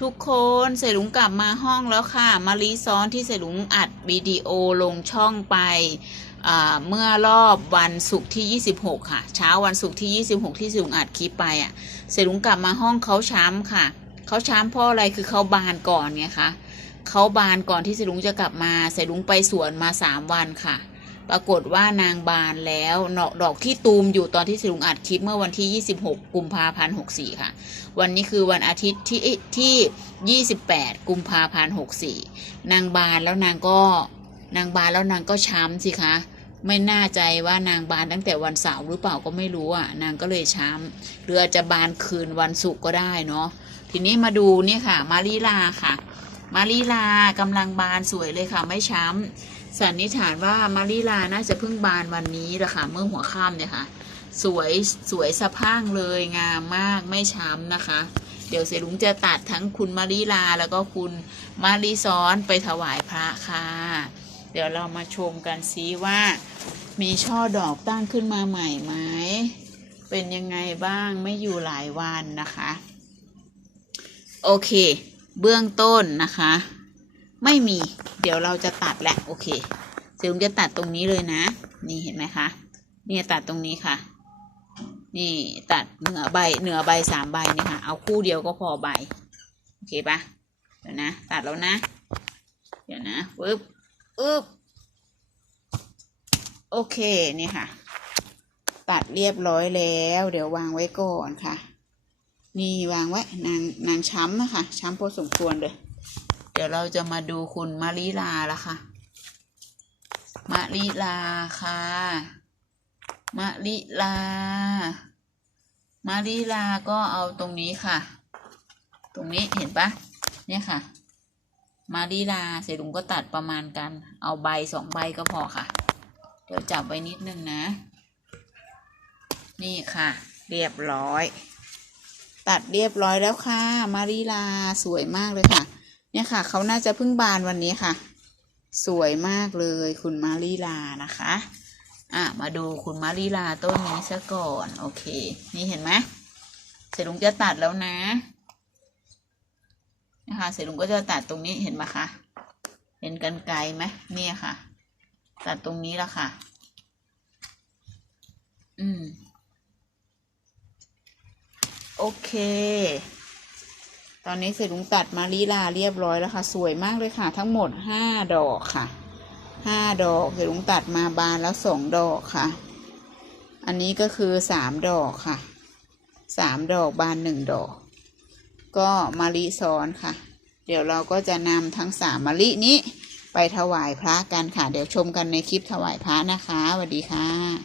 ทุกคนเสลุงกลับมาห้องแล้วค่ะ มารีซ้อนที่เสลุงอัดวิดีโอลงช่องไปเมื่อรอบวันศุกร์ที่ 26 ค่ะ เช้าวันศุกร์ที่ 26 ที่เสลุงอัดคลิปไปอะเสลุงกลับมาห้องเขาช้ำค่ะ เขาช้ำเพราะอะไรคือเขาบานก่อนไงคะเขาบานก่อนที่เสลุงจะกลับมาเสลุงไปสวนมา 3 วันค่ะ ปรากฏว่านางบานแล้วเนาะดอกที่ตูมอยู่ตอนที่เสลุงอัดคลิปเมื่อวันที่ 26 กุมภาพันธ์64 ค่ะ วันนี้คือวันอาทิตย์ที่ที่ 28 กุมภาพันธ์64 นางบานแล้วนางก็นางบานแล้วนางก็ช้ำสิคะไม่น่าใจว่านางบานตั้งแต่วันเสาร์หรือเปล่าก็ไม่รู้อะนางก็เลยช้ำหรืออาจจะบานคืนวันศุกร์ก็ได้เนาะทีนี้มาดูเนี่ยค่ะ มารีลาค่ะ มารีลากำลังบานสวยเลยค่ะ ไม่ช้ำ สันนิษฐานว่ามารีลาน่าจะเพิ่งบานวันนี้แหละค่ะเมื่อหัวค่ำเนี่ยค่ะ สวยสวยสะพรั่งเลยงามมากไม่ช้ำนะคะ เดี๋ยวเสลุงจะตัดทั้งคุณมารีลาแล้วก็คุณมารีซ้อนไปถวายพระค่ะ เดี๋ยวเรามาชมกันซิว่ามีช่อดอกตั้งขึ้นมาใหม่ไหม เป็นยังไงบ้างไม่อยู่หลายวันนะคะ โอเค เบื้องต้นนะคะ ไม่มี เดี๋ยวเราจะตัดแหละโอเคเสลุงจะตัดตรงนี้เลยนะ นี่เห็นไหมคะเนี่ยตัดตรงนี้ค่ะ นี่ตัดเหนือใบเหนือใบสามใบนี่ค่ะ เอาคู่เดียวก็พอใบโอเคปะเดี๋ยวนะตัดแล้วนะ เดี๋ยวนะปึ๊บอึ๊บโอเคนี่ค่ะ ตัดเรียบร้อยแล้ว เดี๋ยววางไว้ก่อนค่ะ นี่วางไว้นางนางช้ำนะคะ ช้ำพอสมควรเลย เดี๋ยวเราจะมาดูคุณมาริลาละค่ะมาริลาค่ะมาริลามาริลาก็เอาตรงนี้ค่ะ ตรงนี้เห็นปะเนี่ยค่ะ มาริลาเสร็จลุงก็ตัดประมาณกัน เอาใบสองใบก็พอค่ะ เดี๋ยวจับไว้นิดนึงนะ นี่ค่ะ เรียบร้อย ตัดเรียบร้อยแล้วค่ะ มาริลาสวยมากเลยค่ะ เนี่ยค่ะ เขาน่าจะเพิ่งบานวันนี้ค่ะ สวยมากเลยคุณมาริลานะคะ อะ มาดูคุณมาริลาต้นนี้ซะก่อน โอเค นี่เห็นไหมเสร็จลุงจะตัดแล้วนะ นะคะ เสร็จลุงก็จะตัดตรงนี้เห็นไหมคะ เห็นกันไกลไหมเนี่ยค่ะ ตัดตรงนี้แล้วค่ะ อืม โอเค ตอนนี้เสร็จลุงตัดมาลีลาเรียบร้อยแล้วค่ะ สวยมากเลยค่ะ ทั้งหมดห้าดอกค่ะห้าดอกเสร็จลุงตัดมาบานแล้วสองดอกค่ะ อันนี้ก็คือสามดอกค่ะสามดอกบานหนึ่งดอก ก็มาลิซ้อนค่ะ เดี๋ยวเราก็จะนำทั้งสามมะลินี้ไปถวายพระกันค่ะ เดี๋ยวชมกันในคลิปถวายพระนะคะสวัสดีค่ะ